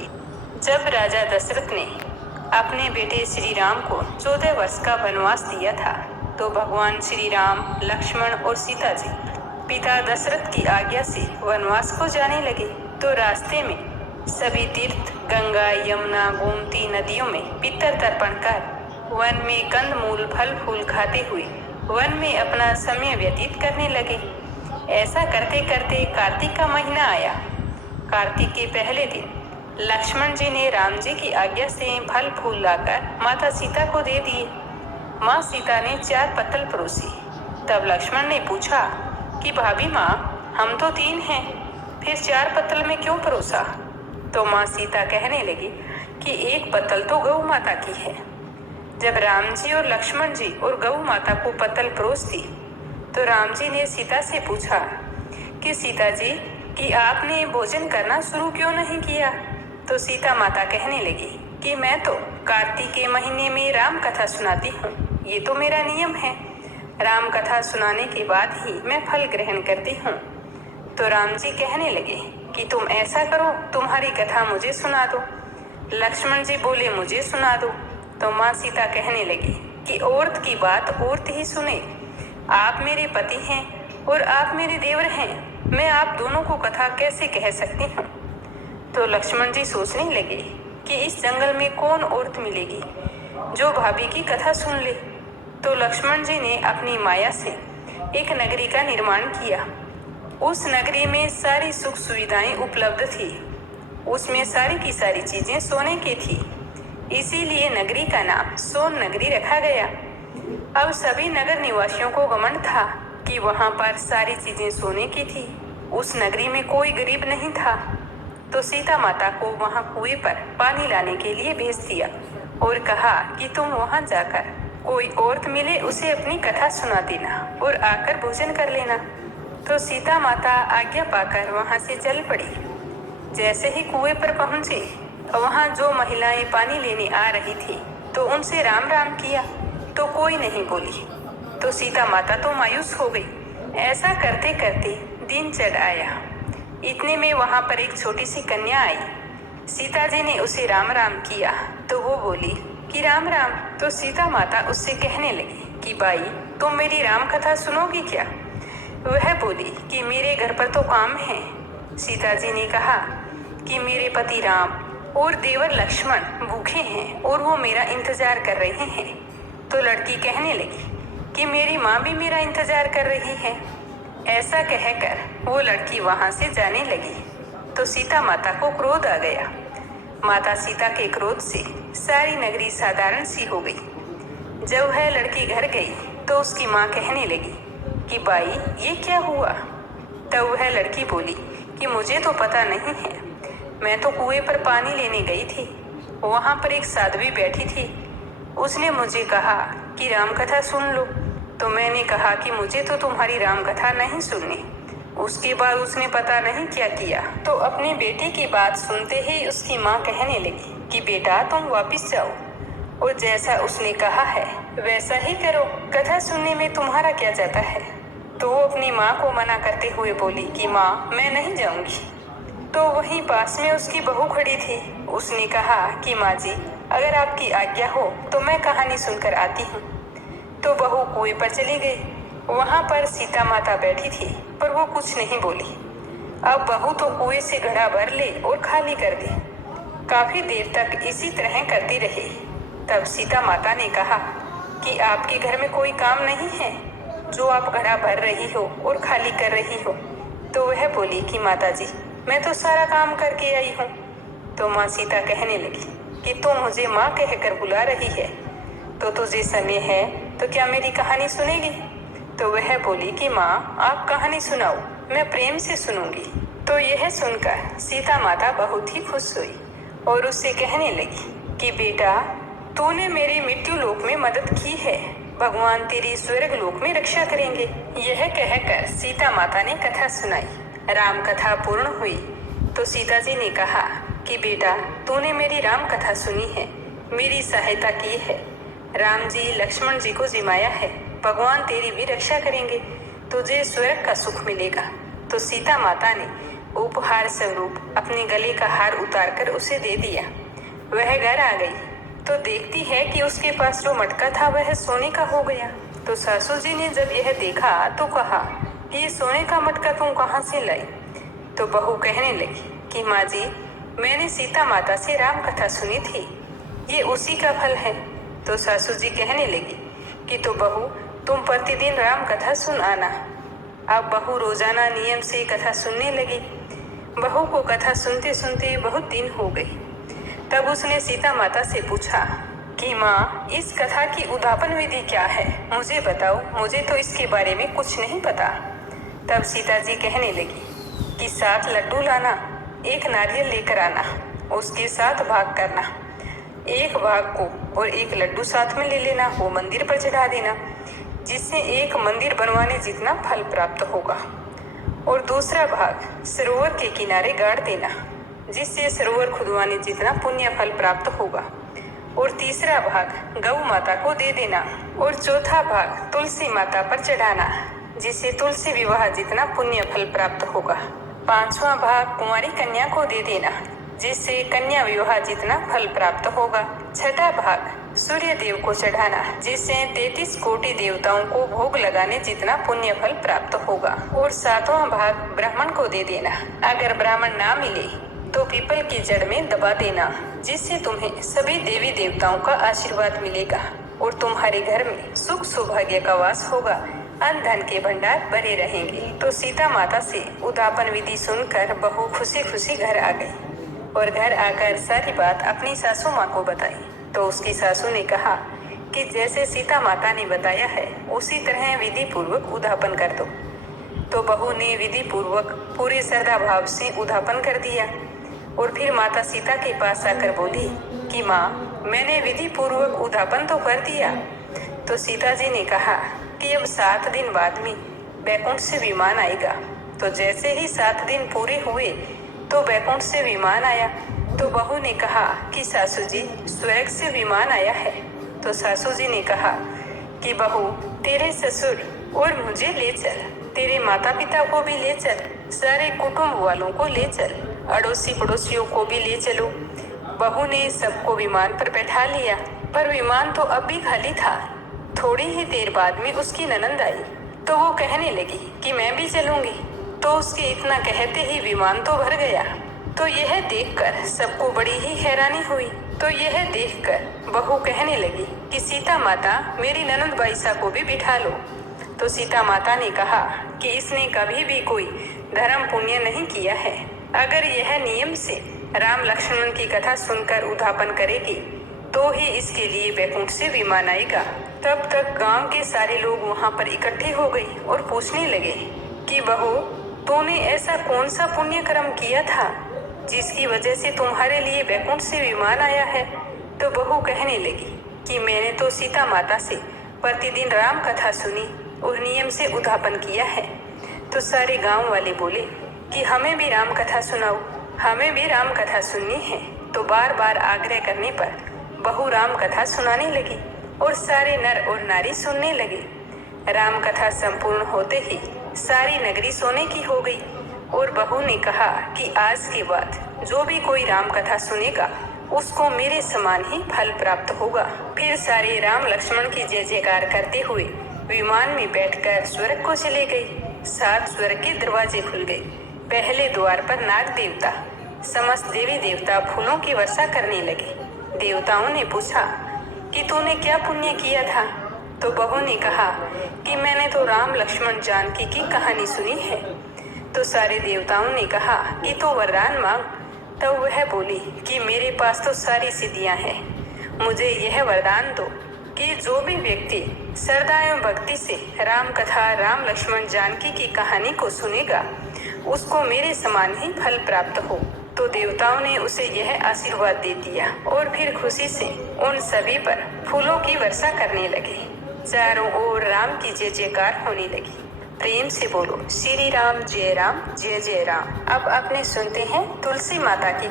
थी। जब राजा दशरथ ने अपने बेटे श्री राम को 14 वर्ष का वनवास दिया था, तो भगवान श्री राम, लक्ष्मण और सीता जी पिता दशरथ की आज्ञा से वनवास को जाने लगे। तो रास्ते में सभी तीर्थ, गंगा, यमुना, गोमती नदियों में पितर तर्पण कर वन में कंदमूल फल फूल खाते हुए वन में अपना समय व्यतीत करने लगे। ऐसा करते करते कार्तिक का महीना आया। कार्तिक के पहले दिन लक्ष्मण जी ने राम जी की आज्ञा से फल फूल लाकर माता सीता को दे दिए। माँ सीता ने 4 पत्तल परोसी। तब लक्ष्मण ने पूछा कि भाभी माँ, हम तो 3 हैं, फिर 4 पत्तल में क्यों परोसा? तो माँ सीता कहने लगी कि 1 पत्तल तो गौ माता की है। जब राम जी और लक्ष्मण जी और गौ माता को पत्तल परोस दी, तो राम जी ने सीता से पूछा कि सीता जी, कि आपने भोजन करना शुरू क्यों नहीं किया? तो सीता माता कहने लगी कि मैं तो कार्तिक के महीने में राम कथा सुनाती हूँ, ये तो मेरा नियम है। राम कथा सुनाने के बाद ही मैं फल ग्रहण करती हूँ। तो राम जी कहने लगे कि तुम ऐसा करो, तुम्हारी कथा मुझे सुना दो। लक्ष्मण जी बोले मुझे सुना दो। तो माँ सीता कहने लगी कि औरत की बात औरत ही सुने। आप मेरे पति हैं और आप मेरे देवर हैं, मैं आप दोनों को कथा कैसे कह सकती हूँ? तो लक्ष्मण जी सोचने लगे कि इस जंगल में कौन औरत मिलेगी जो भाभी की कथा सुन ले। तो लक्ष्मण जी ने अपनी माया से एक नगरी का निर्माण किया। उस नगरी में सारी सुख सुविधाएं उपलब्ध थी। उसमें सारी की सारी चीजें सोने की थी, इसीलिए नगरी का नाम सोन नगरी रखा गया। अब सभी नगर निवासियों को घमंड था कि वहां पर सारी चीजें सोने की थी। उस नगरी में कोई गरीब नहीं था। तो सीता माता को वहां कुएं पर पानी लाने के लिए भेज दिया और कहा कि तुम वहां जाकर कोई औरत मिले उसे अपनी कथा सुना देना और आकर भोजन कर लेना। तो सीता माता आज्ञा पाकर वहां से चल पड़ी। जैसे ही कुएं पर पहुंचे, वहां जो महिलाएं पानी लेने आ रही थी, तो उनसे राम राम किया, तो कोई नहीं बोली। तो सीता माता तो मायूस हो गई। ऐसा करते करते दिन चढ़ आया। इतने में वहां पर एक छोटी सी कन्या आई। सीता जी ने उसे राम राम किया, तो वो बोली कि राम राम। तो सीता माता उससे कहने लगी कि भाई, तुम मेरी राम कथा सुनोगी क्या? वह बोली कि मेरे घर पर तो काम है। सीता जी ने कहा कि मेरे पति राम और देवर लक्ष्मण भूखे हैं और वो मेरा इंतजार कर रहे हैं। तो लड़की कहने लगी कि मेरी माँ भी मेरा इंतजार कर रही है। ऐसा कहकर वो लड़की वहां से जाने लगी। तो सीता माता को क्रोध आ गया। माता सीता के क्रोध से सारी नगरी साधारण सी हो गई। जब वह लड़की घर गई, तो उसकी माँ कहने लगी कि भाई, ये क्या हुआ? तब वह लड़की बोली कि मुझे तो पता नहीं है, मैं तो कुएं पर पानी लेने गई थी। वहां पर एक साध्वी बैठी थी। उसने मुझे कहा कि राम कथा सुन लो। तो मैंने कहा कि मुझे तो तुम्हारी राम कथा नहीं सुननी। उसके बाद उसने पता नहीं क्या किया। तो अपने बेटे की बात सुनते ही उसकी माँ कहने लगी कि बेटा, तुम वापस जाओ और जैसा उसने कहा है वैसा ही करो। कथा सुनने में तुम्हारा क्या जाता है? तो वो अपनी माँ को मना करते हुए बोली कि माँ, मैं नहीं जाऊंगी। तो वहीं पास में उसकी बहू खड़ी थी। उसने कहा कि माँ जी, अगर आपकी आज्ञा हो तो मैं कहानी सुनकर आती हूँ। तो बहू कुएं पर चली गई। वहां पर सीता माता बैठी थी, पर वो कुछ नहीं बोली। अब बहू तो कुएं से घड़ा भर ले और खाली कर दे। काफी देर तक इसी तरह करती रही। तब सीता माता ने कहा कि आपके घर में कोई काम नहीं है जो आप घड़ा भर रही हो और खाली कर रही हो? तो वह बोली कि माता जी, मैं तो सारा काम करके आई हूँ। तो माँ सीता कहने लगी कि तू मुझे माँ कहकर बुला रही है, तो तुझे समय है तो क्या मेरी कहानी सुनेगी? तो वह बोली कि माँ, आप कहानी सुनाओ, मैं प्रेम से सुनूंगी। तो यह सुनकर सीता माता बहुत ही खुश हुई और उससे कहने लगी कि बेटा, तूने मेरी मृत्यु लोक में मदद की है, भगवान तेरी स्वर्ग लोक में रक्षा करेंगे। यह कहकर सीता माता ने कथा सुनाई। राम कथा पूर्ण हुई तो सीता जी ने कहा कि बेटा, तूने मेरी राम कथा सुनी है, मेरी सहायता की है, राम जी लक्ष्मण जी को जिमाया है, भगवान तेरी भी रक्षा करेंगे, तुझे स्वर्ग का सुख मिलेगा। तो सीता माता ने उपहार स्वरूप अपने गले का हार उतारकर उसे दे दिया। वह घर आ गई तो देखती है कि उसके पास जो मटका था वह सोने का हो गया। तो सासू जी ने जब यह देखा तो कहा कि ये सोने का मटका तुम कहाँ से लाई? तो बहू कहने लगी कि माँ जी, मैंने सीता माता से राम कथा सुनी थी, ये उसी का फल है। तो सासू जी कहने लगी कि तो बहू, तुम प्रतिदिन राम कथा सुन आना। अब बहू रोजाना नियम से कथा सुनने लगी। बहू को कथा सुनते सुनते बहुत दिन हो गई। तब उसने सीता माता से पूछा कि माँ, इस कथा की उद्यापन विधि क्या है, मुझे बताओ, मुझे तो इसके बारे में कुछ नहीं पता। तब सीता जी कहने लगी कि 7 लड्डू लाना, 1 नारियल लेकर आना, उसके 7 भाग करना, 1 भाग को और 1 लड्डू साथ में ले लेना, वो मंदिर पर चढ़ा देना, जिससे 1 मंदिर बनवाने जितना फल प्राप्त होगा। और दूसरा भाग सरोवर के किनारे गाड़ देना, जिससे सरोवर खुदवाने जितना पुण्य फल प्राप्त होगा। और तीसरा भाग गौ माता को दे देना। और चौथा भाग तुलसी माता पर चढ़ाना, जिससे तुलसी विवाह जितना पुण्य फल प्राप्त होगा। 5वां भाग कुंवारी कन्या को दे देना, जिससे कन्या विवाह जितना फल प्राप्त होगा। 6ठा भाग सूर्य देव को चढ़ाना, जिससे 33 कोटि देवताओं को भोग लगाने जितना पुण्य फल प्राप्त होगा। और 7वां भाग ब्राह्मण को दे देना। अगर ब्राह्मण ना मिले तो पीपल की जड़ में दबा देना, जिससे तुम्हें सभी देवी देवताओं का आशीर्वाद मिलेगा और तुम्हारे घर में सुख सौभाग्य का वास होगा, अन्न धन के भंडार भरे रहेंगे। तो सीता माता से उद्यापन विधि सुनकर बहू खुशी खुशी घर आ गई और घर आकर सारी बात अपनी सासू माँ को बताई। तो उसकी सासू ने कहा कि जैसे सीता माता ने बताया है उसी तरह विधि पूर्वक उद्यापन कर दो। तो बहू ने विधि पूर्वक पूरे श्रद्धा भाव से उद्यापन कर दिया और फिर माता सीता के पास आकर बोली कि माँ, मैंने विधि पूर्वक उद्यापन तो कर दिया। तो सीता जी ने कहा कि अब 7 दिन बाद में बैकुंठ से विमान आएगा। तो जैसे ही 7 दिन पूरे हुए तो बैकुंठ से विमान आया। तो बहू ने कहा कि सासू जी, स्वर्ग से विमान आया है। तो सासू जी ने कहा कि बहू, तेरे ससुर और मुझे ले चल, तेरे माता पिता को भी ले चल, सारे कुटुंब वालों को ले चल, अड़ोसी पड़ोसियों को भी ले चलो। बहू ने सबको विमान पर बैठा लिया, पर विमान तो अब भी खाली था। थोड़ी ही देर बाद में उसकी ननंद आई तो वो कहने लगी कि मैं भी चलूंगी। तो उसके इतना कहते ही विमान तो भर गया। तो यह देखकर सबको बड़ी ही हैरानी हुई। तो यह देखकर बहू कहने लगी कि सीता माता, मेरी ननंद बाईसा को भी बिठा लो। तो सीता माता ने कहा कि इसने कभी भी कोई धर्म पुण्य नहीं किया है। अगर यह नियम से राम लक्ष्मण की कथा सुनकर उद्यापन करेगी तो ही इसके लिए बैकुंठ से विमान आएगा। तब तक गांव के सारे लोग वहां पर इकट्ठे हो गए और पूछने लगे कि बहू, तूने ऐसा कौन सा पुण्य कर्म किया था जिसकी वजह से तुम्हारे लिए बैकुंठ से विमान आया है? तो बहू कहने लगी कि मैंने तो सीता माता से प्रतिदिन राम कथा सुनी और नियम से उद्यापन किया है। तो सारे गांव वाले बोले कि हमें भी राम कथा सुनाओ, हमें भी राम कथा सुननी है। तो बार बार आग्रह करने पर बहू राम कथा सुनाने लगी और सारे नर और नारी सुनने लगे। राम कथा संपूर्ण होते ही सारी नगरी सोने की हो गई और बहू ने कहा कि आज के बाद जो भी कोई राम कथा सुनेगा उसको मेरे समान ही फल प्राप्त होगा। फिर सारे राम लक्ष्मण की जय जयकार करते हुए विमान में बैठकर स्वर्ग को चले गए। 7 स्वर्ग के दरवाजे खुल गए। पहले द्वार पर नाग देवता, समस्त देवी देवता फूलों की वर्षा करने लगे। देवताओं ने पूछा कि तूने क्या पुण्य किया था? तो बहू ने कहा कि मैंने तो राम लक्ष्मण जानकी की कहानी सुनी है। तो सारे देवताओं ने कहा कि तो वरदान मांग। तब वह बोली कि मेरे पास तो सारी सिद्धियां हैं, मुझे यह वरदान दो कि जो भी व्यक्ति श्रद्धा एवं भक्ति से राम कथा, राम लक्ष्मण जानकी की कहानी को सुनेगा उसको मेरे समान ही फल प्राप्त हो। तो देवताओं ने उसे यह आशीर्वाद दे दिया और फिर खुशी से उन सभी पर फूलों की वर्षा करने लगे। चारों ओर राम की जय जयकार होने लगी। प्रेम से बोलो श्री राम जय जय राम। अब अपने सुनते हैं तुलसी माता की